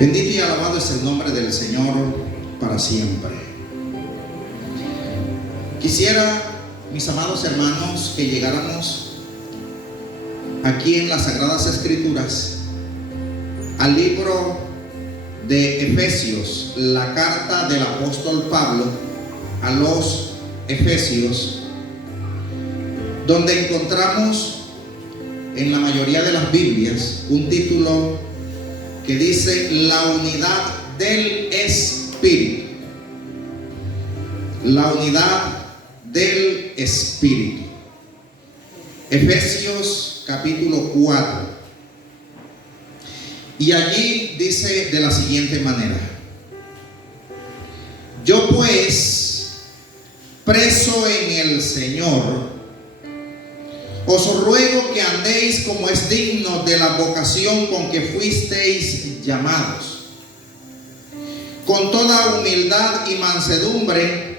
Bendito y alabado es el nombre del Señor para siempre. Quisiera, mis amados hermanos, que llegáramos aquí en las Sagradas Escrituras al libro de Efesios, la carta del apóstol Pablo a los Efesios, donde encontramos en la mayoría de las Biblias un título que dice la unidad del Espíritu. La unidad del Espíritu. Efesios capítulo 4. Y allí dice de la siguiente manera: yo pues, preso en el Señor, os ruego que andéis como es digno de la vocación con que fuisteis llamados, con toda humildad y mansedumbre,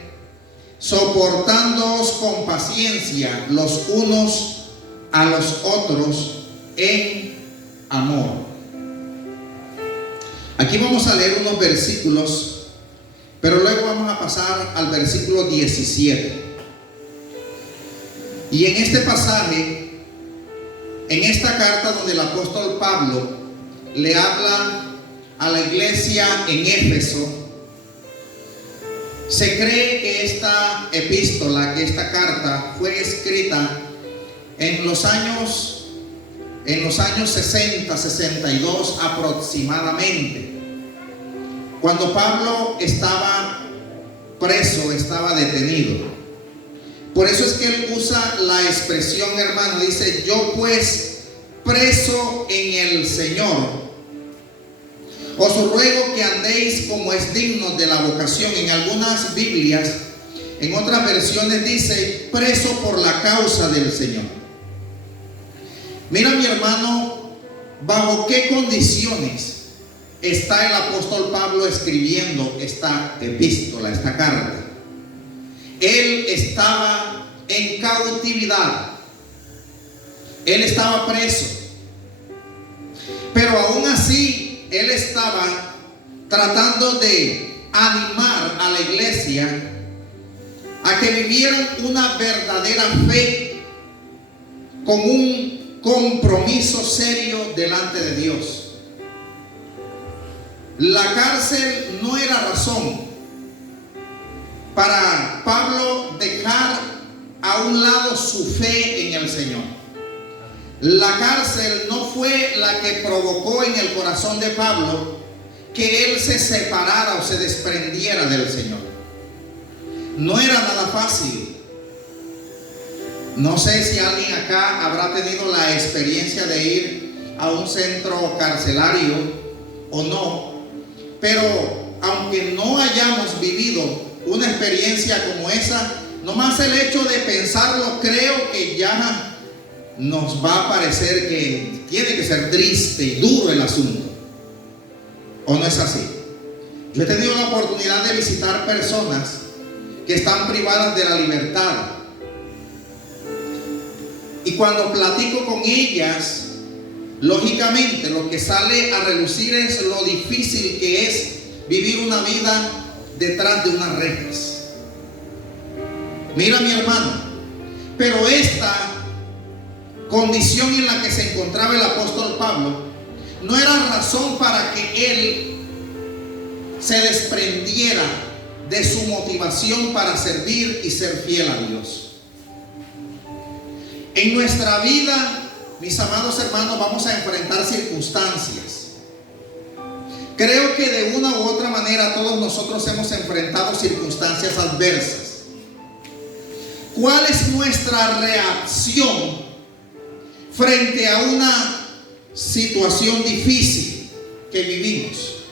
soportándoos con paciencia los unos a los otros en amor. Aquí vamos a leer unos versículos, pero luego vamos a pasar al versículo 17. Y en este pasaje, en esta carta donde el apóstol Pablo le habla a la iglesia en Éfeso, se cree que esta epístola, que esta carta fue escrita en los años 60, 62 aproximadamente, cuando Pablo estaba preso, estaba detenido. Por eso es que él usa la expresión, hermano, dice: yo pues, preso en el Señor, os ruego que andéis como es digno de la vocación. En algunas Biblias, en otras versiones dice: preso por la causa del Señor. Mira, mi hermano, bajo qué condiciones está el apóstol Pablo escribiendo esta epístola, esta carta. Él estaba en cautividad, él estaba preso, pero aún así él estaba tratando de animar a la iglesia a que vivieran una verdadera fe con un compromiso serio delante de Dios. La cárcel no era razón para Pablo dejar a un lado su fe en el Señor. La cárcel no fue la que provocó en el corazón de Pablo que él se separara o se desprendiera del Señor. No era nada fácil. No sé si alguien acá habrá tenido la experiencia de ir a un centro carcelario o no, pero aunque no hayamos vivido una experiencia como esa, nomás el hecho de pensarlo, creo que ya nos va a parecer que tiene que ser triste y duro el asunto. ¿O no es así? Yo he tenido la oportunidad de visitar personas que están privadas de la libertad, y cuando platico con ellas, lógicamente lo que sale a relucir es lo difícil que es vivir una vida detrás de unas rejas. Mira, mi hermano, pero esta condición en la que se encontraba el apóstol Pablo no era razón para que él se desprendiera de su motivación para servir y ser fiel a Dios. En nuestra vida, mis amados hermanos, vamos a enfrentar circunstancias. Creo que de una u otra manera todos nosotros hemos enfrentado circunstancias adversas. ¿Cuál es nuestra reacción frente a una situación difícil que vivimos?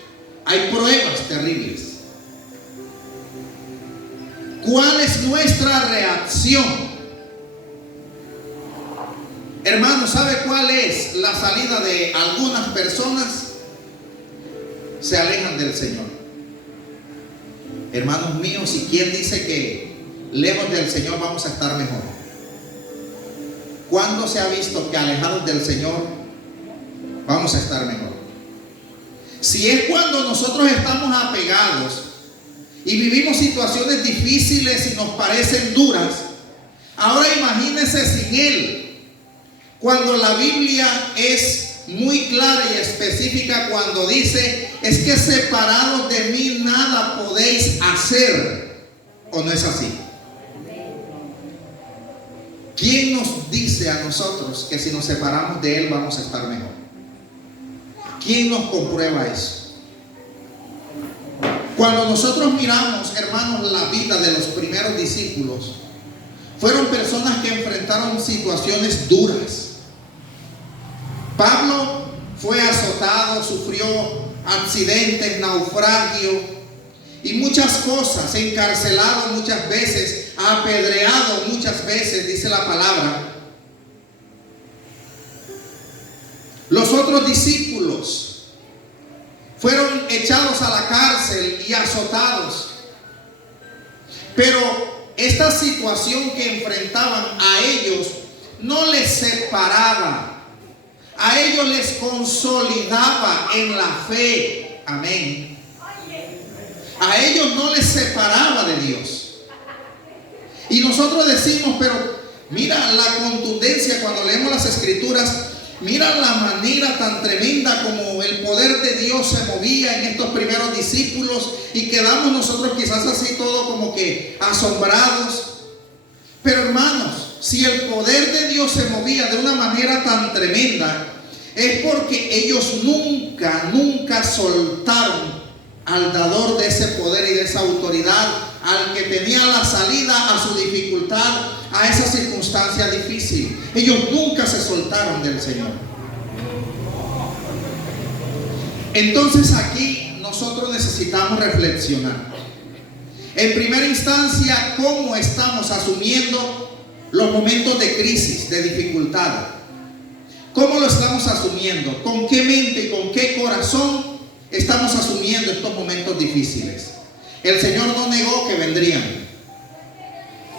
Hay pruebas terribles. ¿Cuál es nuestra reacción? Hermano, ¿sabe cuál es la salida de algunas personas? Se alejan del Señor. Hermanos míos, ¿y quién dice que lejos del Señor vamos a estar mejor? ¿Cuándo se ha visto que alejados del Señor vamos a estar mejor? Si es cuando nosotros estamos apegados y vivimos situaciones difíciles y nos parecen duras, ahora imagínense sin Él. Cuando la Biblia es muy clara y específica cuando dice, es que separados de mí nada podéis hacer, ¿o no es así? ¿Quién nos dice a nosotros que si nos separamos de Él vamos a estar mejor? ¿Quién nos comprueba eso? Cuando nosotros miramos, hermanos, la vida de los primeros discípulos, fueron personas que enfrentaron situaciones duras. Pablo fue azotado, sufrió accidentes, naufragio y muchas cosas, encarcelado muchas veces, apedreado muchas veces, dice la palabra. Los otros discípulos fueron echados a la cárcel y azotados. Pero esta situación que enfrentaban a ellos no les separaba, a ellos les consolidaba en la fe. Amén. A ellos no les separaba de Dios. Y nosotros decimos, pero mira la contundencia cuando leemos las Escrituras. Mira la manera tan tremenda como el poder de Dios se movía en estos primeros discípulos y quedamos nosotros quizás así todo como que asombrados. Pero hermanos, si el poder de Dios se movía de una manera tan tremenda, es porque ellos nunca soltaron al dador de ese poder y de esa autoridad, al que tenía la salida a su dificultad, a esa circunstancia difícil. Ellos nunca se soltaron del Señor. Entonces aquí nosotros necesitamos reflexionar. En primera instancia, ¿cómo estamos asumiendo los momentos de crisis, de dificultad? ¿Cómo lo estamos asumiendo? ¿Con qué mente y con qué corazón estamos asumiendo estos momentos difíciles? El Señor no negó que vendrían.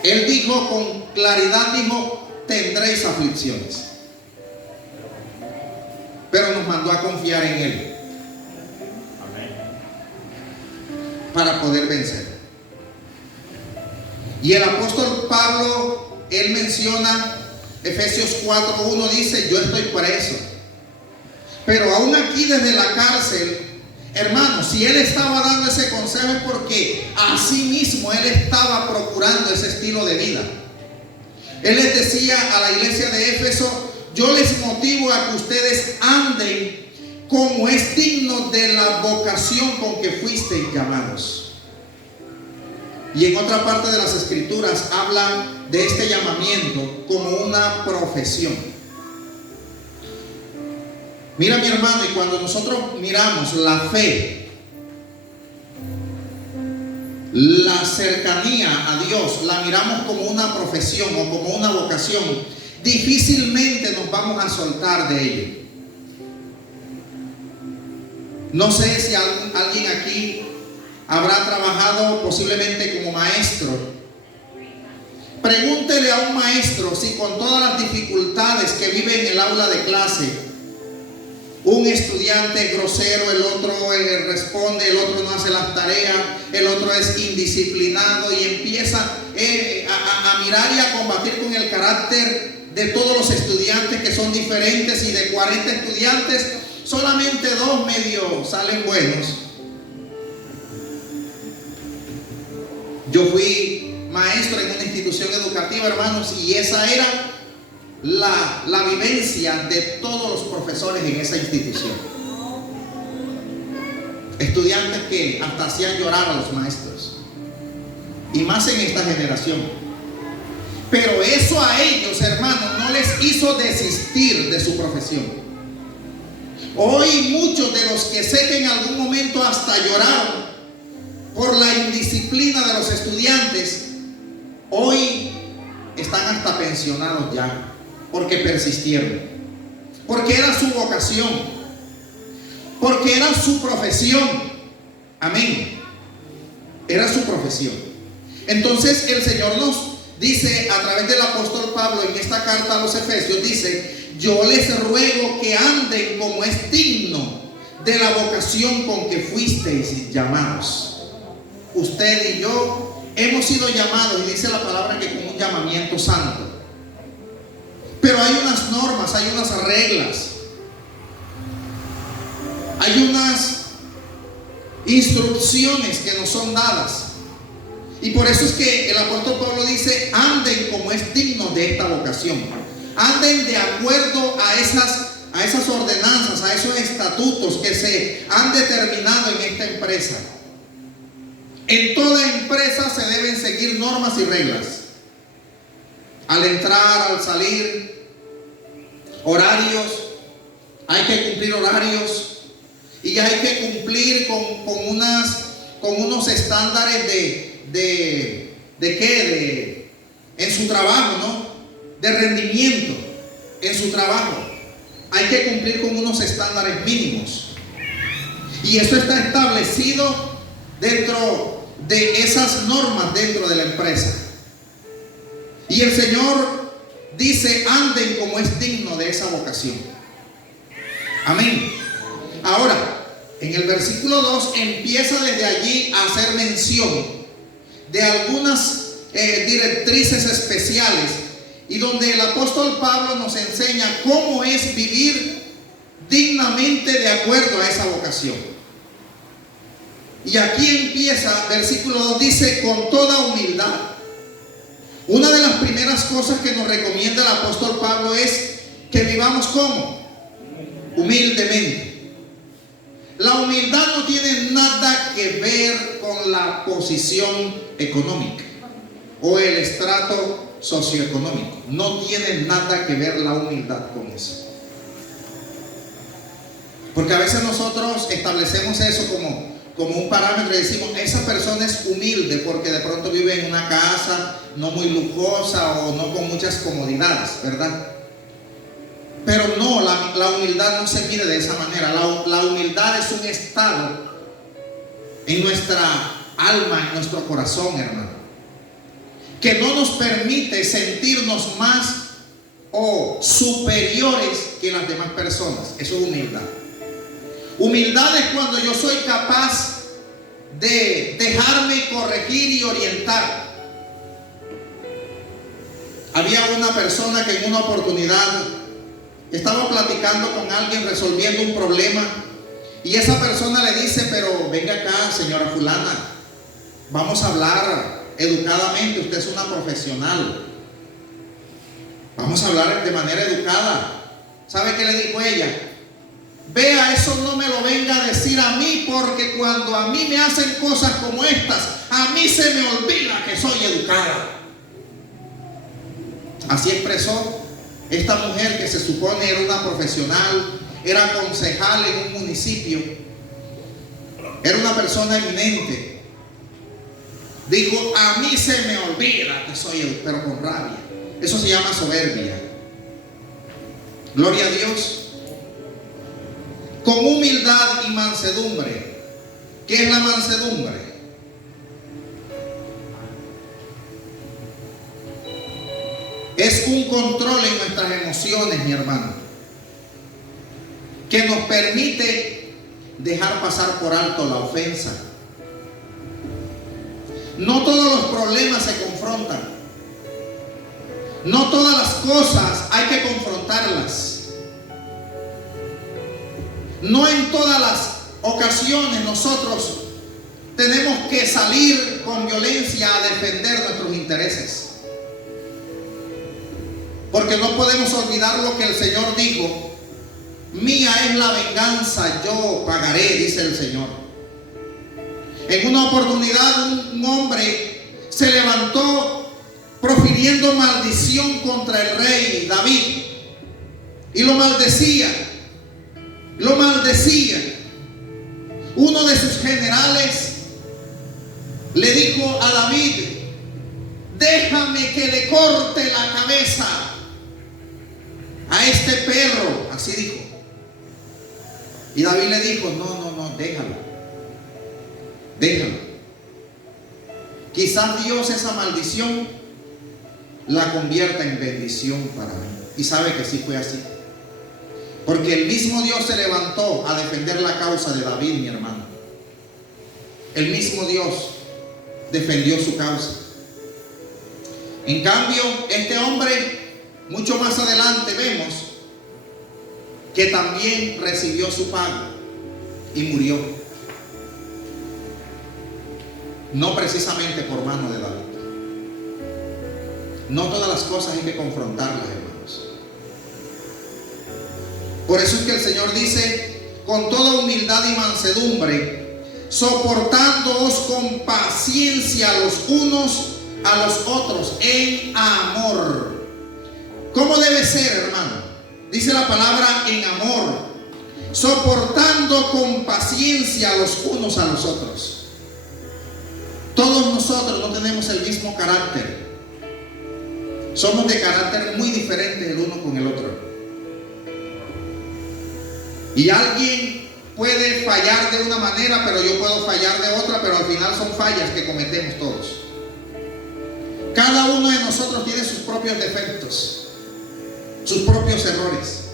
Él dijo con claridad, dijo, tendréis aflicciones. Pero nos mandó a confiar en Él para poder vencer. Y el apóstol Pablo, él menciona, Efesios 4:1 dice, yo estoy preso. Pero aún aquí desde la cárcel, hermanos, si él estaba dando ese consejo es porque a sí mismo él estaba procurando ese estilo de vida. Él les decía a la iglesia de Éfeso, yo les motivo a que ustedes anden como es digno de la vocación con que fuisteis llamados. Y en otra parte de las Escrituras habla de este llamamiento como una profesión. Mira, mi hermano, y cuando nosotros miramos la fe, la cercanía a Dios, la miramos como una profesión o como una vocación, difícilmente nos vamos a soltar de ello. No sé si alguien aquí habrá trabajado posiblemente como maestro. Pregúntele a un maestro si con todas las dificultades que vive en el aula de clase, un estudiante grosero, el otro responde, el otro no hace las tareas, el otro es indisciplinado y empieza a mirar y a combatir con el carácter de todos los estudiantes que son diferentes, y de 40 estudiantes solamente 2 medio salen buenos. Yo fui maestro en una institución educativa, hermanos, y esa era la vivencia de todos los profesores en esa institución. Estudiantes que hasta hacían llorar a los maestros, y más en esta generación. Pero eso a ellos, hermanos, no les hizo desistir de su profesión. Hoy muchos de los que sé que en algún momento hasta lloraron por la indisciplina de los estudiantes, hoy están hasta pensionados ya, porque persistieron, porque era su vocación, porque era su profesión. Amén. Era su profesión. Entonces el Señor nos dice a través del apóstol Pablo en esta carta a los Efesios, dice, yo les ruego que anden como es digno de la vocación con que fuisteis llamados. Usted y yo hemos sido llamados, y dice la palabra que con un llamamiento santo. Pero hay unas normas, hay unas reglas, hay unas instrucciones que nos son dadas. Y por eso es que el apóstol Pablo dice: anden como es digno de esta vocación. Anden de acuerdo a esas ordenanzas, a esos estatutos que se han determinado en esta empresa. En toda empresa se deben seguir normas y reglas. Al entrar, al salir, horarios, hay que cumplir horarios. Y hay que cumplir con unos estándares en su trabajo, ¿no? De rendimiento en su trabajo. Hay que cumplir con unos estándares mínimos. Y eso está establecido dentro de esas normas dentro de la empresa. Y el Señor dice: anden como es digno de esa vocación. Amén. Ahora, en el versículo 2 empieza desde allí a hacer mención de algunas directrices especiales, y donde el apóstol Pablo nos enseña cómo es vivir dignamente de acuerdo a esa vocación. Y aquí empieza, versículo 2 dice: con toda humildad. Una de las primeras cosas que nos recomienda el apóstol Pablo es que vivamos como humildemente. La humildad no tiene nada que ver con la posición económica o el estrato socioeconómico. No tiene nada que ver la humildad con eso. Porque a veces nosotros establecemos eso como un parámetro y decimos: esa persona es humilde porque de pronto vive en una casa no muy lujosa o no con muchas comodidades, ¿verdad? Pero no, la humildad no se mide de esa manera. La humildad es un estado en nuestra alma, en nuestro corazón, hermano, que no nos permite sentirnos más o superiores que las demás personas. Eso es humildad. Humildad es cuando yo soy capaz de dejarme corregir y orientar. Había una persona que en una oportunidad estaba platicando con alguien, resolviendo un problema, y esa persona le dice: pero venga acá, señora fulana, vamos a hablar educadamente, usted es una profesional, vamos a hablar de manera educada. ¿Sabe qué le dijo ella? Vea, eso no me lo venga a decir a mí, porque cuando a mí me hacen cosas como estas, a mí se me olvida que soy educada. Así expresó esta mujer, que se supone era una profesional, era concejal en un municipio, era una persona eminente. Dijo: a mí se me olvida que soy, pero con rabia. Eso se llama soberbia. Gloria a Dios. Con humildad y mansedumbre. ¿Qué es la mansedumbre? Es un control en nuestras emociones, mi hermano, que nos permite dejar pasar por alto la ofensa. No todos los problemas se confrontan. No todas las cosas hay que confrontarlas. No en todas las ocasiones nosotros tenemos que salir con violencia a defender nuestros intereses. Porque no podemos olvidar lo que el Señor dijo: mía es la venganza, yo pagaré, dice el Señor. En una oportunidad un hombre se levantó profiriendo maldición contra el rey David y lo maldecía. Uno de sus generales le dijo a David: déjame que le corte la cabeza a este perro. Así dijo. Y David le dijo: no, déjalo. Quizás Dios esa maldición la convierta en bendición para mí. Y sabe que sí fue así. Porque el mismo Dios se levantó a defender la causa de David, mi hermano. El mismo Dios defendió su causa. En cambio, este hombre, mucho más adelante vemos que también recibió su pago y murió. No precisamente por mano de David. No todas las cosas hay que confrontarlas, hermanos. Por eso es que el Señor dice, con toda humildad y mansedumbre, soportándoos con paciencia los unos a los otros en amor. ¿Cómo debe ser, hermano? Dice la palabra en amor, soportando con paciencia los unos a los otros. Todos nosotros no tenemos el mismo carácter. Somos de carácter muy diferentes el uno con el otro. Y alguien puede fallar de una manera, pero yo puedo fallar de otra, pero al final son fallas que cometemos todos. Cada uno de nosotros tiene sus propios defectos, sus propios errores.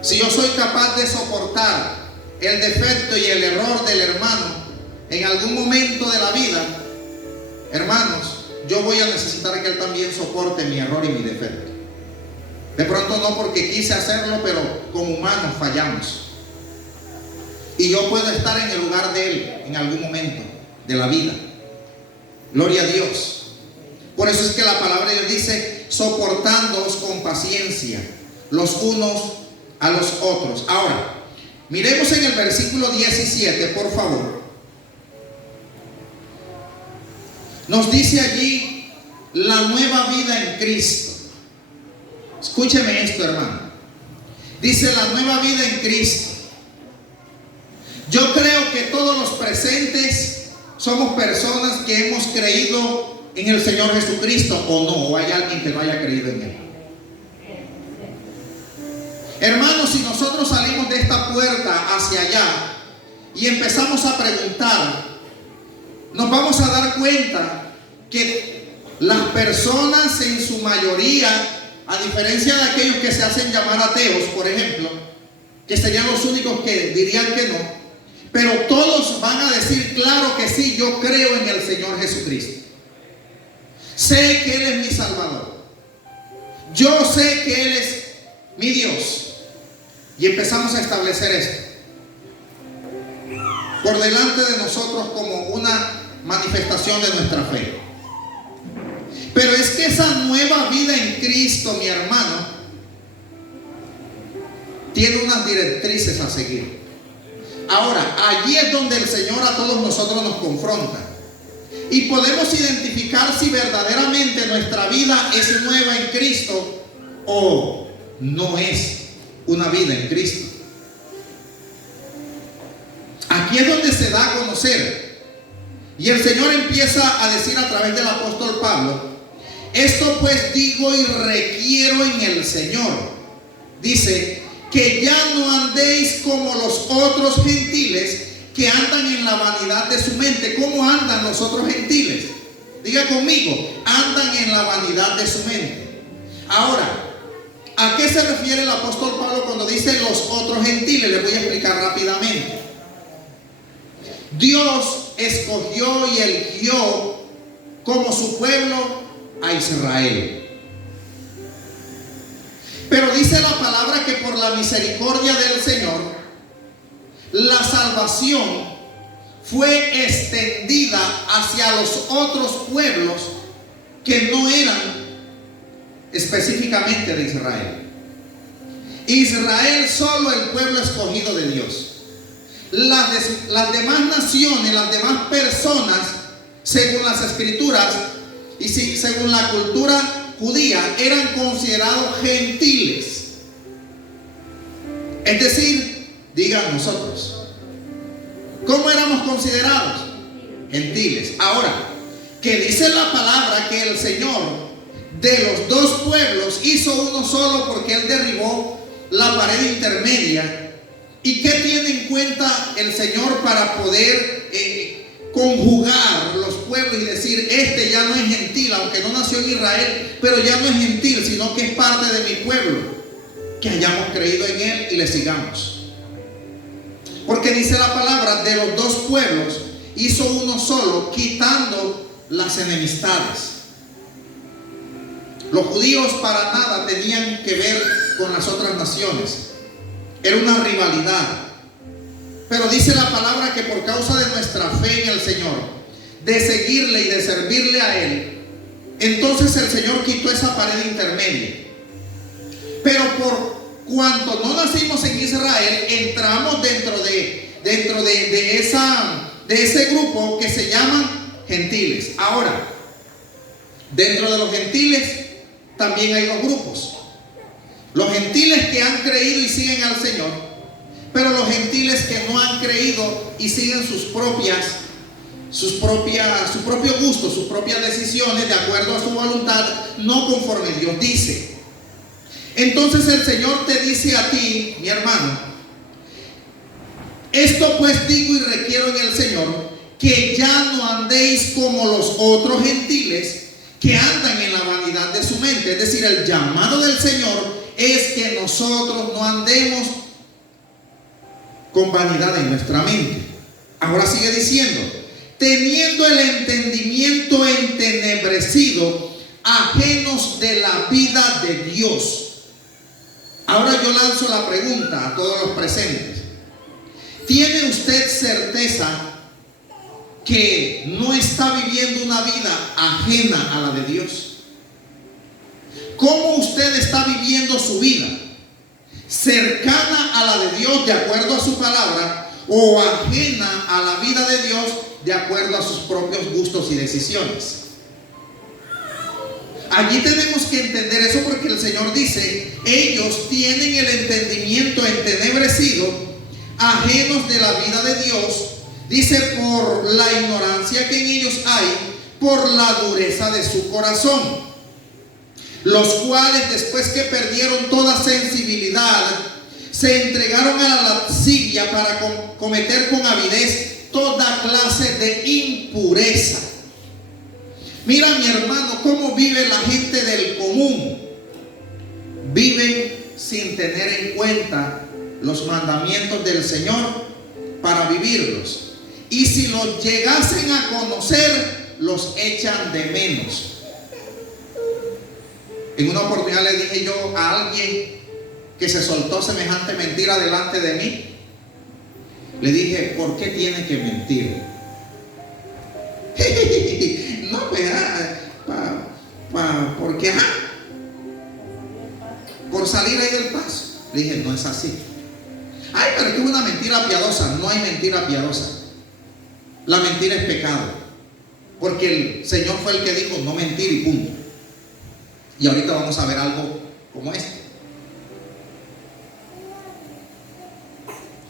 Si yo soy capaz de soportar el defecto y el error del hermano en algún momento de la vida, hermanos, yo voy a necesitar que él también soporte mi error y mi defecto. De pronto no porque quise hacerlo, pero como humanos fallamos. Y yo puedo estar en el lugar de él en algún momento de la vida. Gloria a Dios. Por eso es que la palabra de Dios dice, soportándoos con paciencia los unos a los otros. Ahora, miremos en el versículo 17, por favor. Nos dice allí la nueva vida en Cristo. Escúcheme esto, hermano. Dice la nueva vida en Cristo. Yo creo que todos los presentes somos personas que hemos creído en el Señor Jesucristo, o no, o hay alguien que no haya creído en Él. Hermanos, si nosotros salimos de esta puerta hacia allá y empezamos a preguntar, nos vamos a dar cuenta que las personas en su mayoría, a diferencia de aquellos que se hacen llamar ateos, por ejemplo, que serían los únicos que dirían que no, pero todos van a decir, claro que sí, yo creo en el Señor Jesucristo. Sé que Él es mi Salvador. Yo sé que Él es mi Dios. Y empezamos a establecer esto por delante de nosotros como una manifestación de nuestra fe. Pero es que esa nueva vida en Cristo, mi hermano, tiene unas directrices a seguir. Ahora, allí es donde el Señor a todos nosotros nos confronta. Y podemos identificar si verdaderamente nuestra vida es nueva en Cristo o no es una vida en Cristo. Aquí es donde se da a conocer. Y el Señor empieza a decir a través del apóstol Pablo, esto pues digo y requiero en el Señor. Dice, que ya no andéis como los otros gentiles que andan en la vanidad de su mente. ¿Cómo andan los otros gentiles? Diga conmigo, andan en la vanidad de su mente. Ahora, ¿a qué se refiere el apóstol Pablo cuando dice los otros gentiles? Les voy a explicar rápidamente. Dios escogió y eligió como su pueblo a Israel. Pero dice la palabra que por la misericordia del Señor, la salvación fue extendida hacia los otros pueblos que no eran específicamente de Israel. Israel solo el pueblo escogido de Dios. Las demás naciones, las demás personas, según las escrituras y según la cultura judía, eran considerados gentiles. Es decir, digan nosotros, ¿cómo éramos considerados? Gentiles. Ahora, que dice la palabra que el Señor de los dos pueblos hizo uno solo porque Él derribó la pared intermedia. ¿Y qué tiene en cuenta el Señor para poder conjugar los pueblos y decir, este ya no es gentil, aunque no nació en Israel, pero ya no es gentil, sino que es parte de mi pueblo? que hayamos creído en Él y le sigamos. Porque dice la palabra, de los dos pueblos hizo uno solo, quitando las enemistades. Los judíos para nada tenían que ver con las otras naciones. Era una rivalidad. Pero dice la palabra que por causa de nuestra fe en el Señor, de seguirle y de servirle a Él, entonces el Señor quitó esa pared intermedia. Pero por cuanto no nacimos en Israel, entramos dentro de ese grupo que se llaman gentiles. Ahora, dentro de los gentiles también hay dos grupos: los gentiles que han creído y siguen al Señor, pero los gentiles que no han creído y siguen su propio gusto, sus propias decisiones de acuerdo a su voluntad, no conforme Dios dice. Entonces el Señor te dice a ti, mi hermano: esto pues digo y requiero en el Señor, que ya no andéis como los otros gentiles que andan en la vanidad de su mente. Es decir, el llamado del Señor es que nosotros no andemos con vanidad en nuestra mente. Ahora sigue diciendo: teniendo el entendimiento entenebrecido, ajenos de la vida de Dios. Ahora yo lanzo la pregunta a todos los presentes: ¿tiene usted certeza que no está viviendo una vida ajena a la de Dios? ¿Cómo usted está viviendo su vida? ¿Cercana a la de Dios de acuerdo a su palabra, o ajena a la vida de Dios de acuerdo a sus propios gustos y decisiones? Allí tenemos que entender eso, porque el Señor dice: ellos tienen el entendimiento entenebrecido, ajenos de la vida de Dios. Dice: por la ignorancia que en ellos hay, por la dureza de su corazón, los cuales después que perdieron toda sensibilidad, se entregaron a la lascivia para cometer con avidez toda clase de impureza. Mira, mi hermano, cómo vive la gente del común. Viven sin tener en cuenta los mandamientos del Señor para vivirlos. Y si los llegasen a conocer, los echan de menos. En una oportunidad le dije yo a alguien que se soltó semejante mentira delante de mí, le dije: ¿por qué tiene que mentir? No, pues, porque por salir ahí del paso. Le dije: no es así. Ay, pero es que es una mentira piadosa. No hay mentira piadosa. La mentira es pecado, porque el Señor fue el que dijo no mentir y punto. Y ahorita vamos a ver algo como este.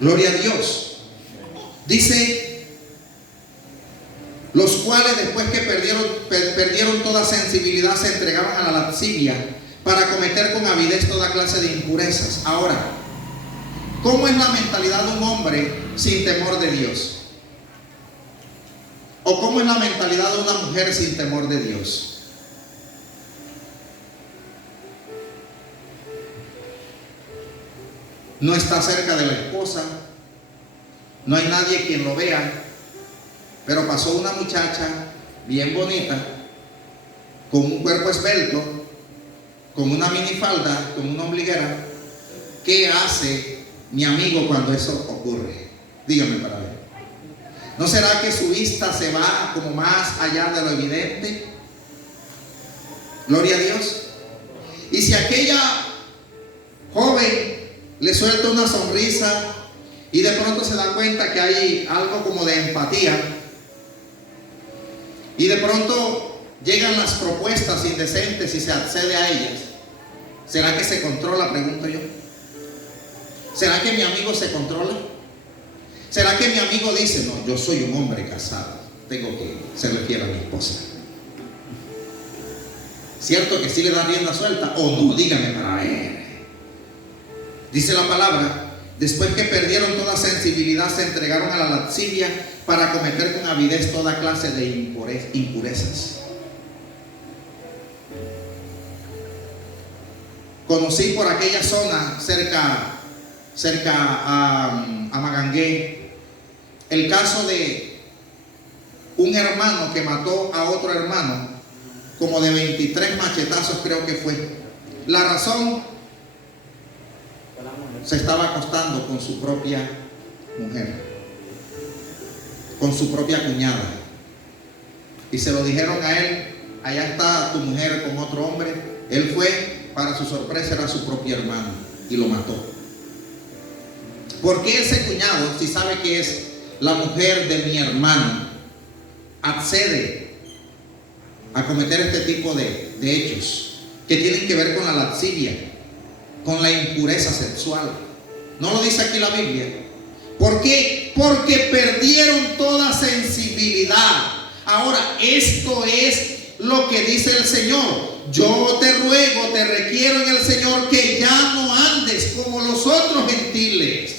Gloria a Dios. Dice: los cuales después que perdieron toda sensibilidad, se entregaron a la lascivia para cometer con avidez toda clase de impurezas. Ahora, ¿cómo es la mentalidad de un hombre sin temor de Dios? ¿O cómo es la mentalidad de una mujer sin temor de Dios? No está cerca de la esposa, no hay nadie quien lo vea, pero pasó una muchacha bien bonita, con un cuerpo esbelto, con una minifalda, con una ombliguera. ¿Qué hace mi amigo cuando eso ocurre? Dígame para ver. ¿No será que su vista se va como más allá de lo evidente? Gloria a Dios. Y si aquella joven le suelta una sonrisa y de pronto se da cuenta que hay algo como de empatía, y de pronto llegan las propuestas indecentes y se accede a ellas, ¿será que se controla? Pregunto yo. ¿Será que mi amigo se controla? ¿Será que mi amigo dice: no, yo soy un hombre casado, tengo que serle fiel a mi esposa? ¿Cierto que sí le da rienda suelta o no? Dígame para ver. Dice la palabra: después que perdieron toda sensibilidad, se entregaron a la lascivia para cometer con avidez toda clase de impurezas. Conocí por aquella zona cerca a Magangué el caso de un hermano que mató a otro hermano como de 23 machetazos, creo que fue. La razón: se estaba acostando con su propia mujer, con su propia cuñada, y se lo dijeron a él: allá está tu mujer con otro hombre. Él fue, para su sorpresa era su propio hermano, y lo mató. ¿Por qué ese cuñado, si sabe que es la mujer de mi hermano, accede a cometer este tipo de hechos que tienen que ver con la lascivia, con la impureza sexual? ¿No lo dice aquí la Biblia? ¿Por qué? Porque perdieron toda sensibilidad. Ahora, esto es lo que dice el Señor: yo te ruego, te requiero en el Señor, que ya no andes como los otros gentiles.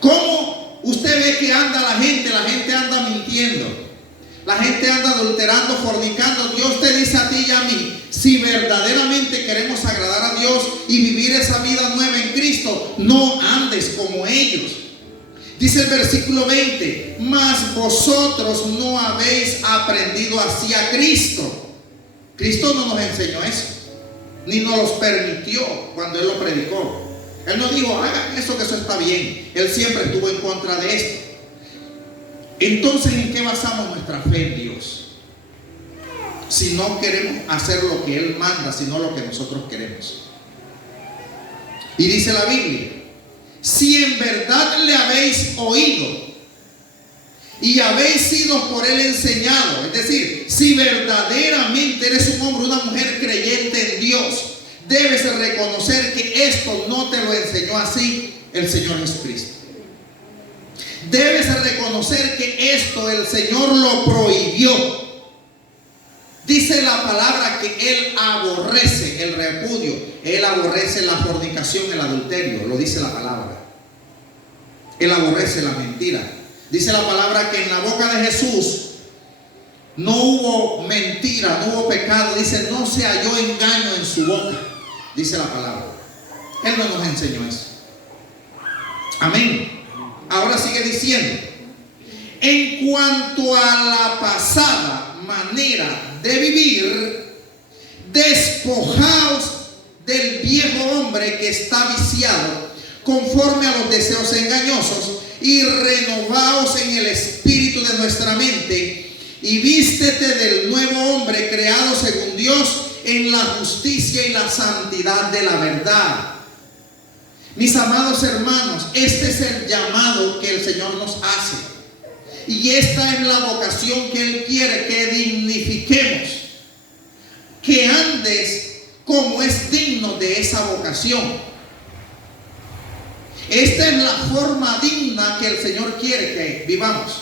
¿Cómo usted ve que anda la gente? La gente anda mintiendo, la gente anda adulterando, fornicando. Dios te dice a ti y a mí: si verdaderamente queremos agradar a Dios y vivir esa vida nueva en Cristo, no andes como ellos. Dice el versículo 20: mas vosotros no habéis aprendido así a Cristo. Cristo no nos enseñó eso, ni nos los permitió cuando Él lo predicó. Él no dijo: hagan eso, que eso está bien. Él siempre estuvo en contra de esto. Entonces, ¿en qué basamos nuestra fe en Dios? Si no queremos hacer lo que Él manda, sino lo que nosotros queremos. Y dice la Biblia: si en verdad le habéis oído y habéis sido por Él enseñado, es decir, si verdaderamente eres un hombre o una mujer creyente en Dios, debes reconocer que esto no te lo enseñó así el Señor Jesucristo. Debes reconocer que esto el Señor lo prohibió. Dice la palabra que Él aborrece el repudio, Él aborrece la fornicación, el adulterio, lo dice la palabra. Él aborrece la mentira. Dice la palabra que en la boca de Jesús no hubo mentira, no hubo pecado. Dice: no se halló engaño en su boca, dice la palabra. Él no nos enseñó eso. Amén. Ahora sigue diciendo: en cuanto a la pasada manera de vivir, despojaos del viejo hombre que está viciado conforme a los deseos engañosos, y renovaos en el espíritu de nuestra mente, y vístete del nuevo hombre creado según Dios en la justicia y la santidad de la verdad. Mis amados hermanos, este es el llamado que el Señor nos hace, y esta es la vocación que Él quiere que dignifiquemos, que andes como es digno de esa vocación. Esta es la forma digna que el Señor quiere que vivamos,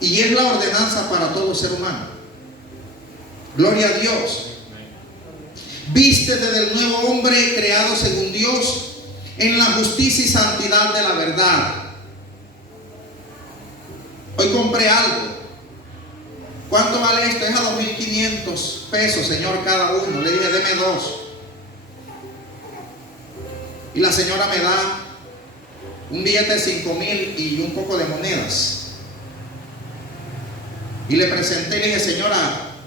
y es la ordenanza para todo ser humano. Gloria a Dios. Vístete del nuevo hombre creado según Dios en la justicia y santidad de la verdad. Hoy compré algo. ¿Cuánto vale esto? Es a 2,500 pesos, señor, cada uno. Le dije: deme 2. Y la señora me da un billete de 5,000 y un poco de monedas. Y le presenté y le dije: señora,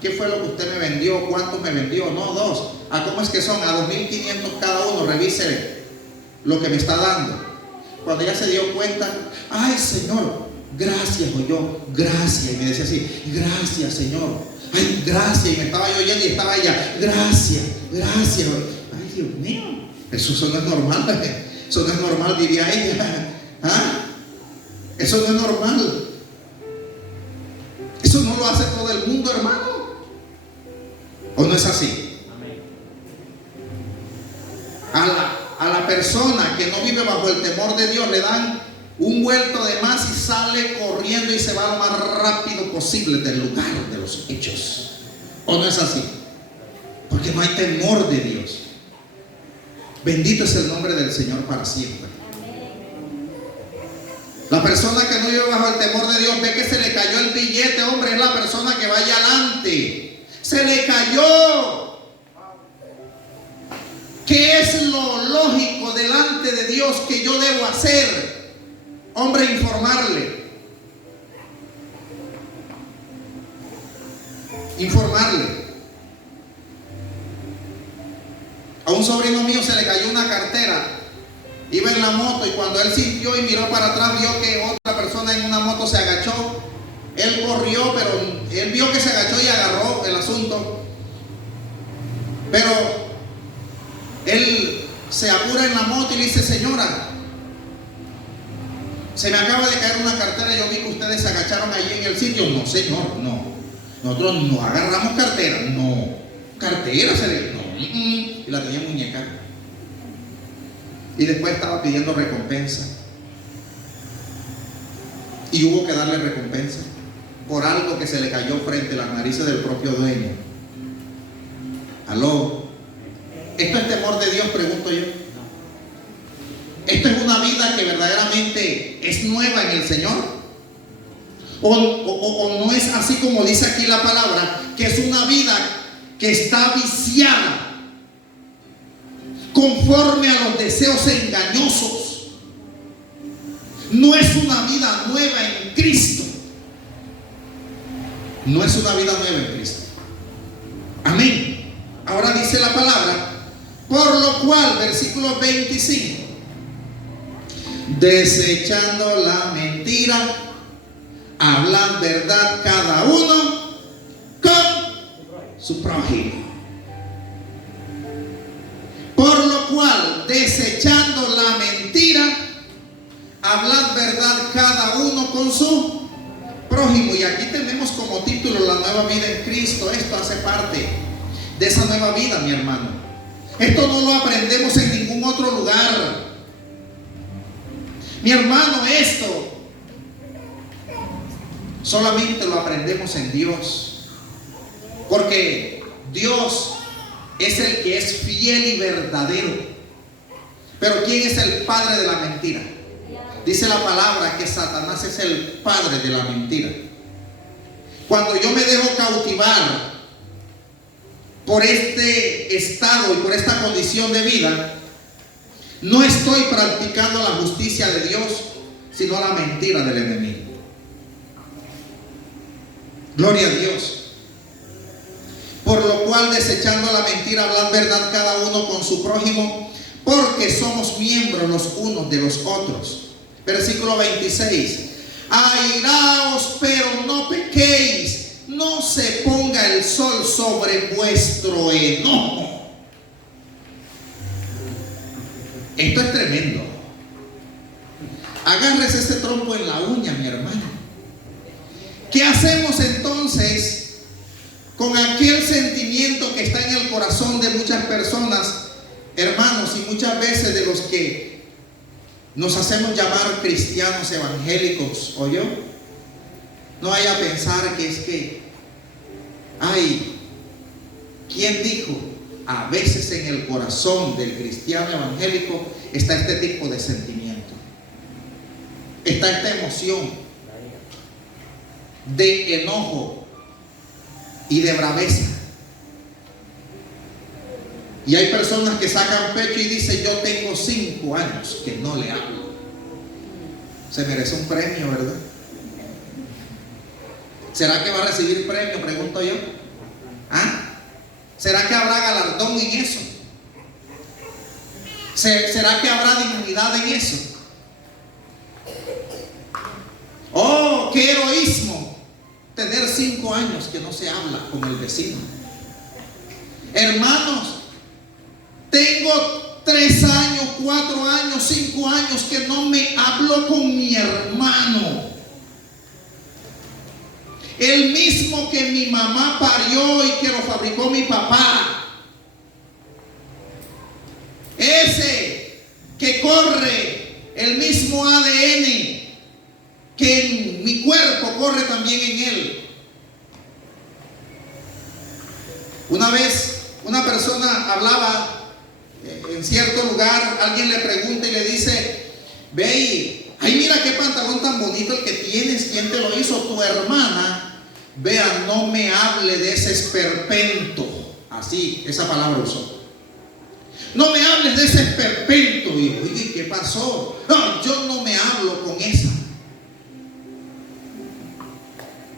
¿qué fue lo que usted me vendió? ¿Cuánto me vendió? No, 2. ¿A cómo es que son? A 2,500 cada uno. Revise lo que me está dando. Cuando ella se dio cuenta: ay, señor, gracias. O yo: gracias. Y me decía así: gracias, señor. Ay, gracias. Y me estaba yo oyendo y estaba ella: gracias, gracias. Ay, Dios mío, eso no es normal. Eso no es normal, diría ella. ¿Ah? Eso no es normal. Eso no lo hace todo el mundo, hermano. ¿O no es así? A la persona que no vive bajo el temor de Dios le dan un vuelto de más y sale corriendo y se va lo más rápido posible del lugar de los hechos. ¿O no es así? Porque no hay temor de Dios. Bendito es el nombre del Señor para siempre. La persona que no vive bajo el temor de Dios ve que se le cayó el billete, hombre, es la persona que vaya adelante. Se le cayó. es lo lógico delante de Dios que yo debo hacer? Hombre, informarle. A un sobrino mío se le cayó una cartera. Iba en la moto y cuando él sintió y miró para atrás, vio que otra persona en una moto se agachó. Él corrió, pero él vio que se agachó y agarró el asunto. Pero él se apura en la moto y le dice: señora, se me acaba de caer una cartera, yo vi que ustedes se agacharon allí en el sitio. No, señor, no. Nosotros no agarramos cartera, no. Cartera se le... No. Y la tenía muñeca. Y después estaba pidiendo recompensa. Y hubo que darle recompensa por algo que se le cayó frente a las narices del propio dueño. ¿Aló? ¿Esto es temor de Dios? Pregunto yo. ¿Esto es una vida que verdaderamente es nueva en el Señor? ¿O no es así como dice aquí la palabra, que es una vida que está viciada conforme a los deseos engañosos? No es una vida nueva en Cristo. No es una vida nueva en Cristo. Amén. Ahora dice la palabra: por lo cual, versículo 25, desechando la mentira, hablan verdad cada uno con su prójimo. Por lo cual, desechando la mentira, hablad verdad cada uno con su prójimo. Y aquí tenemos como título la nueva vida en Cristo. Esto hace parte de esa nueva vida, mi hermano. Esto no lo aprendemos en ningún otro lugar. Mi hermano, esto solamente lo aprendemos en Dios. Porque Dios es el que es fiel y verdadero. Pero ¿quién es el padre de la mentira? Dice la palabra que Satanás es el padre de la mentira. Cuando yo me dejo cautivar por este estado y por esta condición de vida, no estoy practicando la justicia de Dios, sino la mentira del enemigo. Gloria a Dios. Por lo cual, desechando la mentira, hablad verdad cada uno con su prójimo, porque somos miembros los unos de los otros. Versículo 26. Airaos, pero no pequéis. No se ponga el sol sobre vuestro enojo. Esto es tremendo. Agárrese este trompo en la uña, mi hermano. ¿Qué hacemos entonces con aquel sentimiento que está en el corazón de muchas personas, hermanos, y muchas veces de los que nos hacemos llamar cristianos evangélicos? ¿O yo? No vaya a pensar que es que, ¿quién dijo? A veces en el corazón del cristiano evangélico está este tipo de sentimiento, está esta emoción de enojo y de braveza. Y hay personas que sacan pecho y dicen: yo tengo 5 años que no le hablo. Se merece un premio, ¿verdad? ¿Será que va a recibir premio? Pregunto yo. ¿Será que habrá galardón en eso? ¿Será que habrá dignidad en eso? ¡Oh, qué heroísmo! Tener 5 años que no se habla con el vecino. Hermanos, tengo 3 años, 4 años, 5 años que no me hablo con mi hermano. El mismo que mi mamá parió y que lo fabricó mi papá. Ese que corre el mismo ADN que en mi cuerpo corre también en él. Una vez una persona hablaba en cierto lugar, alguien le pregunta y le dice: ve, mira qué pantalón tan bonito el que tienes, ¿quién te lo hizo? Tu hermana. Vea, no me hable de ese esperpento. Así, esa palabra usó. No me hables de ese esperpento. Y yo, oye, ¿qué pasó? No, yo no me hablo con esa.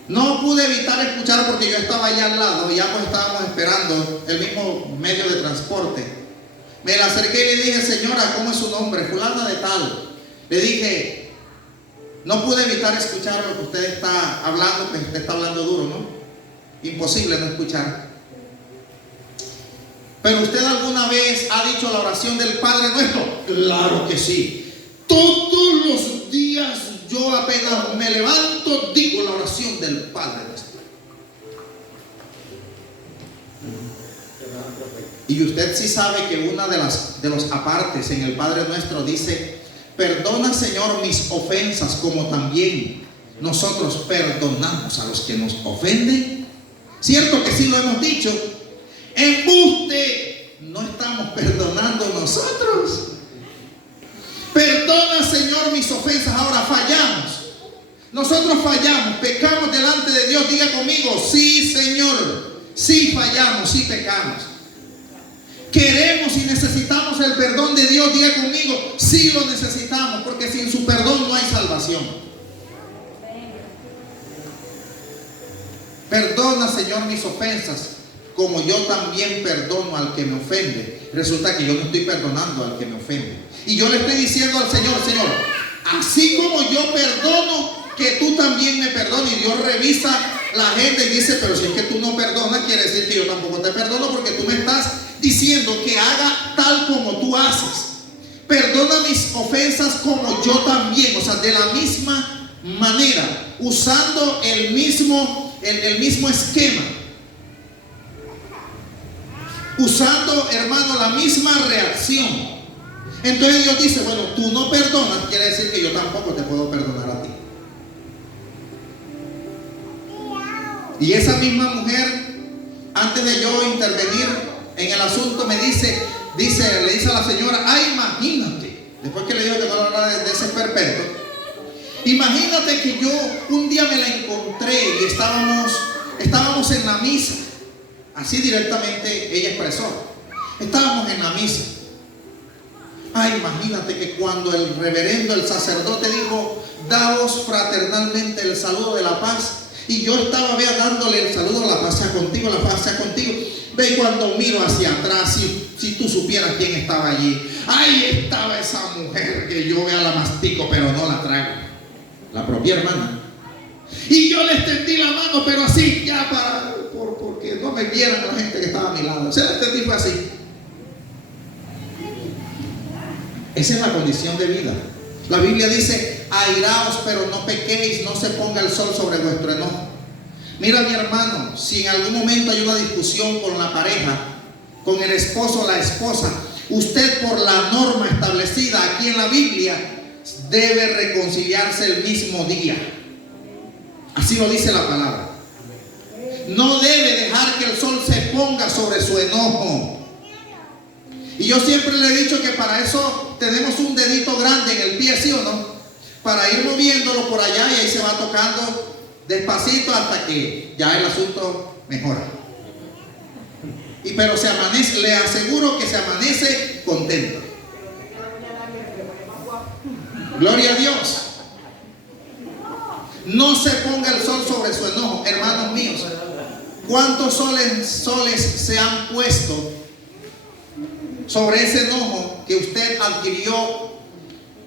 No pude evitar escuchar porque yo estaba allá al lado y ambos estábamos esperando el mismo medio de transporte. Me la acerqué y le dije, señora, ¿cómo es su nombre? Fulana de tal. Le dije, no pude evitar escuchar lo que usted está hablando, pues usted está hablando duro, ¿no? Imposible no escuchar. Pero usted alguna vez ha dicho la oración del Padre Nuestro. Claro que sí. Todos los días yo apenas me levanto digo la oración del Padre Nuestro. Y usted sí sabe que una de los apartes en el Padre Nuestro dice: perdona, Señor, mis ofensas, como también nosotros perdonamos a los que nos ofenden. Cierto que sí lo hemos dicho. Embuste, no estamos perdonando nosotros. Perdona, Señor, mis ofensas. Ahora fallamos. Nosotros fallamos, pecamos delante de Dios. Diga conmigo, sí, Señor, sí fallamos, sí pecamos. Queremos y necesitamos el perdón de Dios. Diga conmigo, sí lo necesitamos, porque sin su perdón no hay salvación. Perdona, Señor, mis ofensas, como yo también perdono al que me ofende. Resulta que yo no estoy perdonando al que me ofende. Y yo le estoy diciendo al Señor, Señor, así como yo perdono, que tú también me perdones. Y Dios revisa la gente y dice, pero si es que tú no perdonas, quiere decir que yo tampoco te perdono, porque tú me estás diciendo que haga tal como tú haces. Perdona mis ofensas como yo también, o sea, de la misma manera, usando el mismo esquema, usando, hermano, la misma reacción. Entonces Dios dice, bueno, tú no perdonas, quiere decir que yo tampoco te puedo perdonar a ti. Y esa misma mujer, antes de yo intervenir en el asunto, me le dice a la señora, ay, imagínate, después que le digo que no hablara de ese esperpento, imagínate que yo un día me la encontré y estábamos en la misa. Así directamente ella expresó, estábamos en la misa. Ay, imagínate que cuando el reverendo, el sacerdote dijo, daos fraternalmente el saludo de la paz, y yo estaba dándole el saludo, la paz sea contigo, la paz sea contigo. Ve, y cuando miro hacia atrás, si tú supieras quién estaba allí, ahí estaba esa mujer que yo la mastico pero no la trago, la propia hermana. Y yo le extendí la mano, pero así, ya porque no me vieran la gente que estaba a mi lado. Se la extendí, fue así. Esa es la condición de vida. La Biblia dice, airaos pero no pequéis, no se ponga el sol sobre vuestro enojo. Mira, mi hermano, si en algún momento hay una discusión con la pareja, con el esposo o la esposa, usted, por la norma establecida aquí en la Biblia, debe reconciliarse el mismo día. Así lo dice la palabra. No debe dejar que el sol se ponga sobre su enojo. Y yo siempre le he dicho que para eso tenemos un dedito grande en el pie, ¿sí o no? Para ir moviéndolo por allá y ahí se va tocando despacito hasta que ya el asunto mejora. Pero se amanece, le aseguro que se amanece contento. Gloria a Dios. No se ponga el sol sobre su enojo, hermanos míos. ¿Cuántos soles se han puesto sobre ese enojo que usted adquirió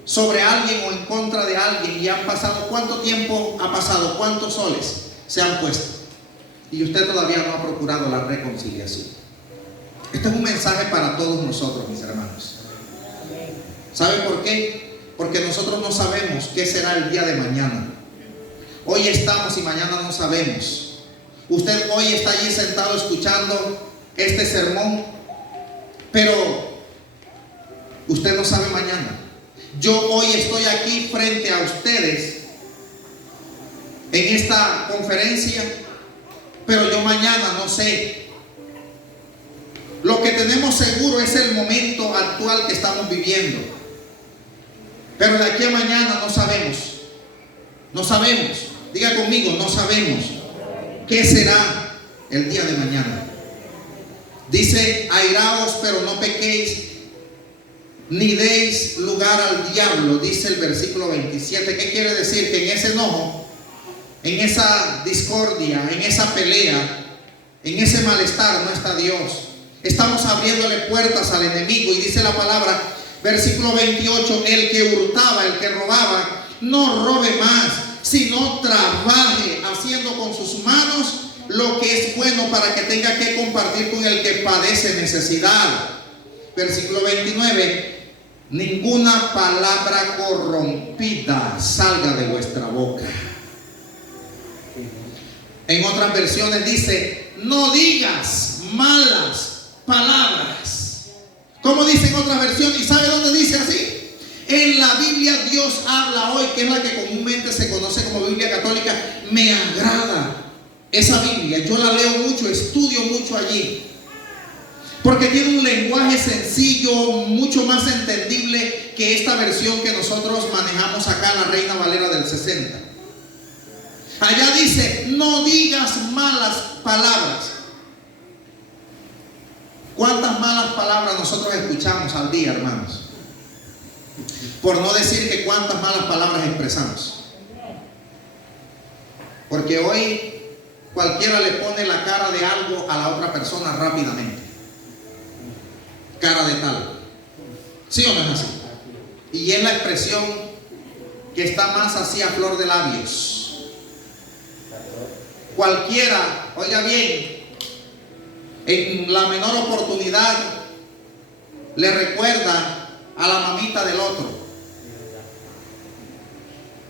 sobre alguien o en contra de alguien? Y han pasado, ¿cuánto tiempo ha pasado? ¿Cuántos soles se han puesto? Y usted todavía no ha procurado la reconciliación. Este es un mensaje para todos nosotros, mis hermanos. ¿Sabe por qué? Porque nosotros no sabemos qué será el día de mañana. Hoy estamos y mañana no sabemos. Usted hoy está allí sentado escuchando este sermón, pero usted no sabe mañana. Yo hoy estoy aquí frente a ustedes en esta conferencia, pero yo mañana no sé. Lo que tenemos seguro es el momento actual que estamos viviendo, pero de aquí a mañana no sabemos. No sabemos. Diga conmigo, no sabemos qué será el día de mañana. Dice, airaos pero no pequéis. ni deis lugar al diablo, dice el versículo 27. ¿Qué quiere decir? Que en ese enojo, en esa discordia, en esa pelea, en ese malestar no está Dios. Estamos abriéndole puertas al enemigo, y dice la palabra, versículo 28, el que hurtaba, el que robaba, no robe más, sino trabaje haciendo con sus manos lo que es bueno, para que tenga que compartir con el que padece necesidad. Versículo 29, ninguna palabra corrompida salga de vuestra boca. En otras versiones dice, no digas malas palabras. ¿Cómo dice en otras versiones? ¿Y sabe dónde dice así? En la Biblia Dios habla hoy, que es la que comúnmente se conoce como Biblia católica. Me agrada esa Biblia, yo la leo mucho, estudio mucho allí, porque tiene un lenguaje sencillo, mucho más entendible que esta versión que nosotros manejamos acá, la Reina Valera del 60. Allá dice, no digas malas palabras. ¿Cuántas malas palabras nosotros escuchamos al día, hermanos? Por no decir que cuántas malas palabras expresamos. Porque hoy cualquiera le pone la cara de algo a la otra persona rápidamente. Cara de tal. ¿Sí o no es así? Y es la expresión que está más así a flor de labios. Cualquiera, oiga bien, en la menor oportunidad le recuerda a la mamita del otro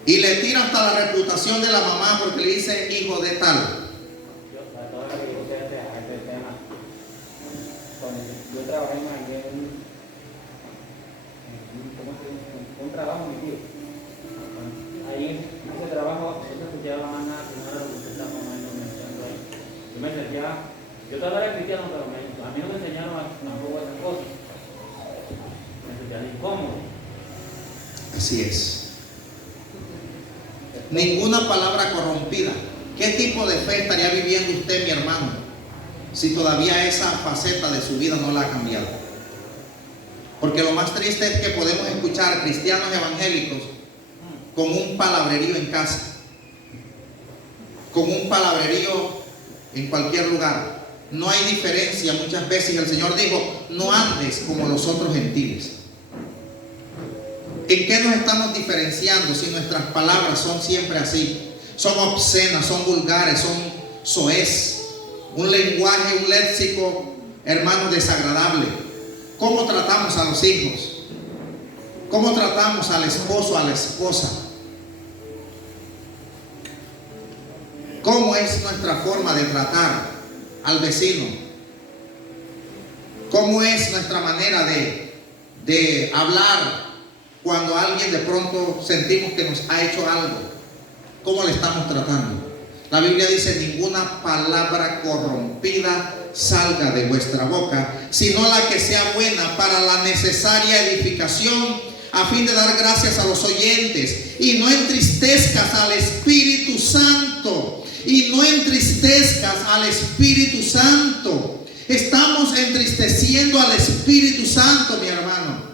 y le tira hasta la reputación de la mamá porque le dice hijo de tal. Yo trabajé en un trabajo, mi tío. Ahí en ese trabajo yo no escuchaba más nada que no era lo que usted está mencionando ahí. Yo me sentía, yo todavía era cristiano, pero a mí no me enseñaron tampoco esas cosas. Me sentía incómodo. Así es. Ninguna palabra corrompida. ¿Qué tipo de fe estaría viviendo usted, mi hermano, si todavía esa faceta de su vida no la ha cambiado? Porque lo más triste es que podemos escuchar cristianos evangélicos con un palabrerío en casa, con un palabrerío en cualquier lugar. No hay diferencia muchas veces. El Señor dijo, no andes como los otros gentiles. ¿En qué nos estamos diferenciando si nuestras palabras son siempre así? Son obscenas, son vulgares, son soez. Un lenguaje, un léxico, hermano, desagradable. ¿Cómo tratamos a los hijos? ¿Cómo tratamos al esposo, a la esposa? ¿Cómo es nuestra forma de tratar al vecino? ¿Cómo es nuestra manera de hablar cuando alguien de pronto sentimos que nos ha hecho algo? ¿Cómo le estamos tratando? La Biblia dice, ninguna palabra corrompida salga de vuestra boca, sino la que sea buena para la necesaria edificación, a fin de dar gracias a los oyentes. Y no entristezcas al Espíritu Santo. Y no entristezcas al Espíritu Santo. Estamos entristeciendo al Espíritu Santo, mi hermano.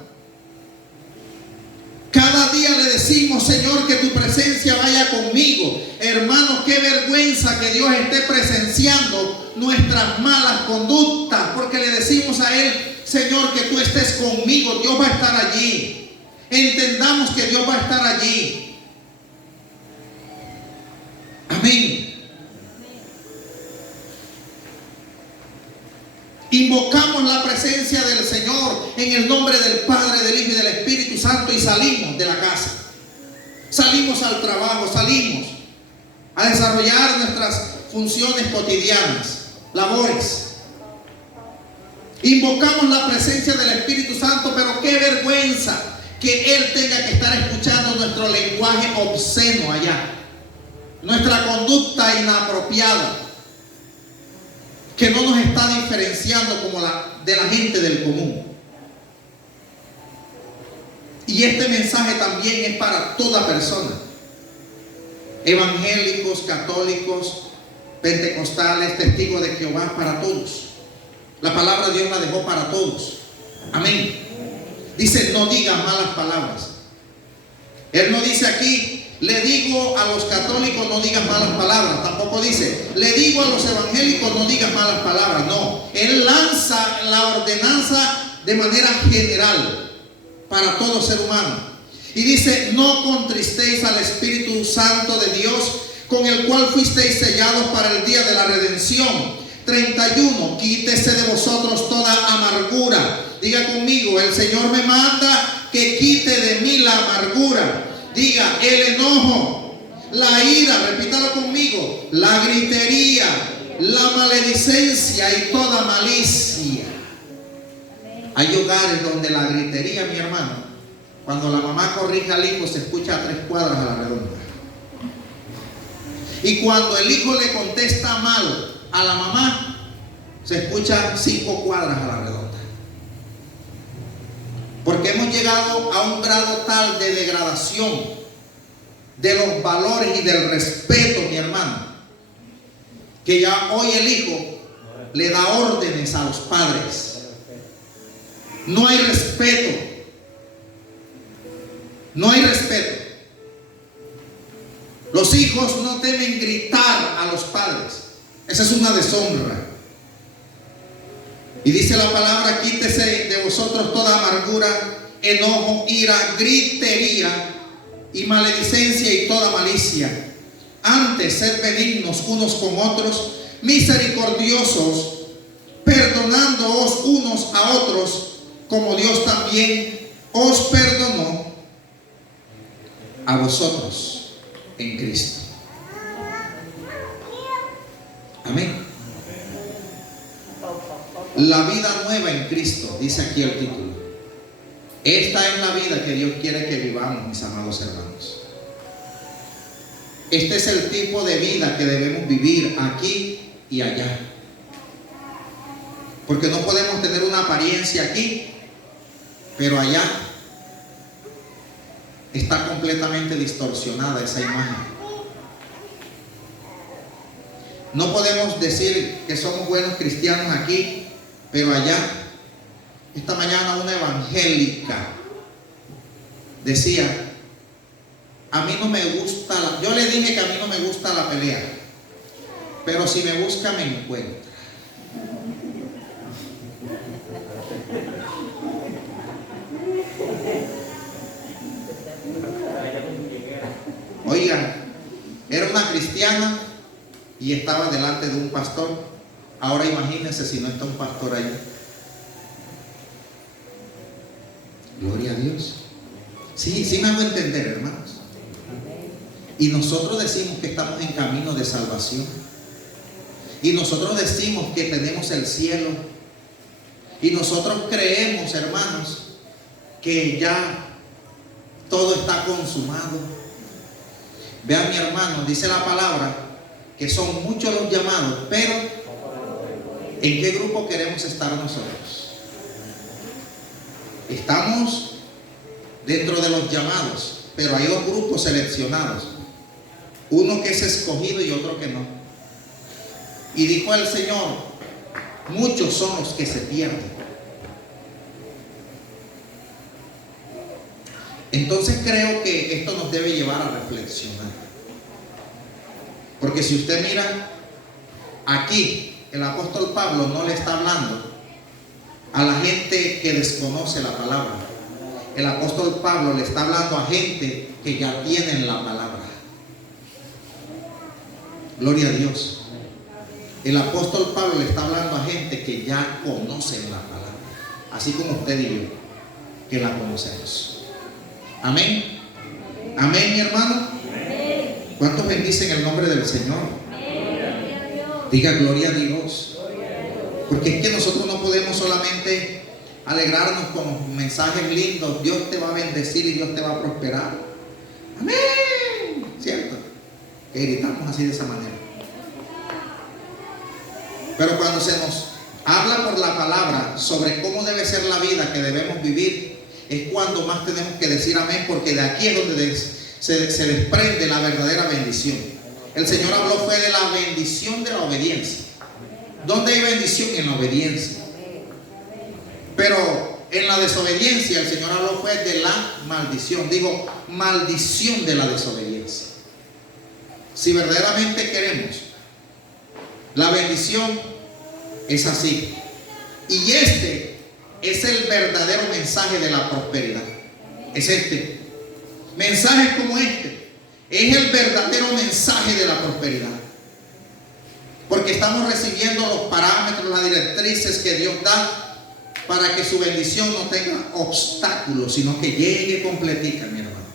Cada día le decimos, Señor, que tu presencia vaya conmigo. Hermano, qué vergüenza que Dios esté presenciando nuestras malas conductas, porque le decimos a Él, Señor, que tú estés conmigo. Dios va a estar allí. Entendamos que Dios va a estar allí. Amén. Invocamos la presencia del Señor en el nombre del Padre, del Hijo y del Espíritu Santo, y salimos de la casa. Salimos al trabajo, salimos a desarrollar nuestras funciones cotidianas, labores. Invocamos la presencia del Espíritu Santo, pero qué vergüenza que Él tenga que estar escuchando nuestro lenguaje obsceno allá, nuestra conducta inapropiada, que no nos está diferenciando como de la gente del común. Y este mensaje también es para toda persona, evangélicos, católicos, pentecostales, testigos de Jehová, para todos. La palabra de Dios la dejó para todos. Amén. Dice, no digas malas palabras. Él no dice aquí, le digo a los católicos no digas malas palabras. Tampoco dice, le digo a los evangélicos no digas malas palabras. No, él lanza la ordenanza de manera general para todo ser humano. Y dice, no contristéis al Espíritu Santo de Dios, con el cual fuisteis sellados para el día de la redención. 31, quítese de vosotros toda amargura. Diga conmigo, el Señor me manda que quite de mí la amargura. Diga, el enojo, la ira, repítalo conmigo, la gritería, la maledicencia y toda malicia. Hay hogares donde la gritería, mi hermano, cuando la mamá corrige al hijo, se escucha a 3 cuadras a la redonda. Y cuando el hijo le contesta mal a la mamá, se escucha 5 cuadras a la redonda. Porque hemos llegado a un grado tal de degradación de los valores y del respeto, mi hermano, que ya hoy el hijo le da órdenes a los padres. No hay respeto. No hay respeto. Los hijos no deben gritar a los padres. Esa es una deshonra. Y dice la palabra, quítese de vosotros toda amargura, enojo, ira, gritería y maledicencia y toda malicia. Antes, sed benignos unos con otros, misericordiosos, perdonándoos unos a otros, como Dios también os perdonó a vosotros en Cristo. Amén. La vida nueva en Cristo, dice aquí el título. Esta es la vida que Dios quiere que vivamos, mis amados hermanos. Este es el tipo de vida que debemos vivir aquí y allá. Porque no podemos tener una apariencia aquí, pero allá está completamente distorsionada esa imagen. No podemos decir que somos buenos cristianos aquí, pero allá. Esta mañana una evangélica decía, a mí no me gusta yo le dije que a mí no me gusta la pelea, pero si me busca me encuentra. Oigan, era una cristiana y estaba delante de un pastor. Ahora imagínense si no está un pastor ahí. Gloria a Dios. Sí me hago entender, hermanos. Y nosotros decimos que estamos en camino de salvación. Y nosotros decimos que tenemos el cielo. Y nosotros creemos, hermanos, que ya todo está consumado. Vean, mi hermano, dice la palabra que son muchos los llamados, pero ¿en qué grupo queremos estar nosotros? Estamos dentro de los llamados, pero hay 2 grupos seleccionados. Uno que es escogido y otro que no. Y dijo el Señor, muchos son los que se pierden. Entonces creo que esto nos debe llevar a reflexionar. Porque si usted mira aquí, el apóstol Pablo no le está hablando a la gente que desconoce la palabra. El apóstol Pablo le está hablando a gente que ya tienen la palabra. Gloria a Dios. El apóstol Pablo le está hablando a gente que ya conocen la palabra, así como usted y yo, que la conocemos. Amén. Amén, mi hermano. ¿Cuántos bendicen el nombre del Señor? Diga gloria a Dios. Porque es que nosotros no podemos solamente alegrarnos con mensajes lindos. Dios te va a bendecir y Dios te va a prosperar. Amén. ¿Cierto? Que gritamos así de esa manera. Pero cuando se nos habla por la palabra sobre cómo debe ser la vida que debemos vivir, es cuando más tenemos que decir amén, porque de aquí es donde se desprende la verdadera bendición. El Señor habló fue de la bendición de la obediencia. ¿Dónde hay bendición? En la obediencia. Pero en la desobediencia, el Señor habló fue de la maldición. Digo, maldición de la desobediencia. Si verdaderamente queremos la bendición, es así. Y este es el verdadero mensaje de la prosperidad. Es este. Mensajes como este es el verdadero mensaje de la prosperidad. Porque estamos recibiendo los parámetros, las directrices que Dios da para que su bendición no tenga obstáculos, sino que llegue completica, mi hermano.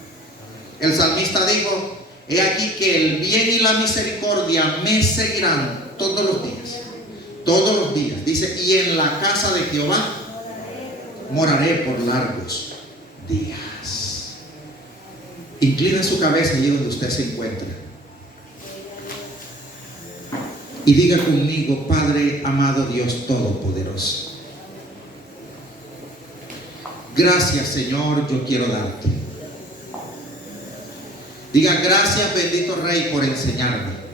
El salmista dijo: he aquí que el bien y la misericordia me seguirán todos los días. Todos los días. Dice: y en la casa de Jehová moraré por largos días. Inclina su cabeza allí donde usted se encuentra y diga conmigo: Padre amado, Dios todopoderoso, gracias, Señor, yo quiero darte. Diga: gracias, bendito Rey, por enseñarme.